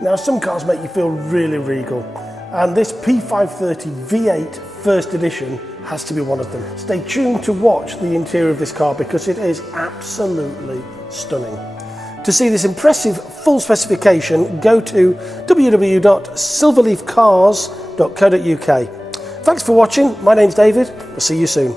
Now, some cars make you feel really regal, and this P530 V8 First Edition has to be one of them. Stay tuned to watch the interior of this car because it is absolutely stunning. To see this impressive full specification, go to www.silverleafcars.co.uk. Thanks for watching. My name's David. I'll see you soon.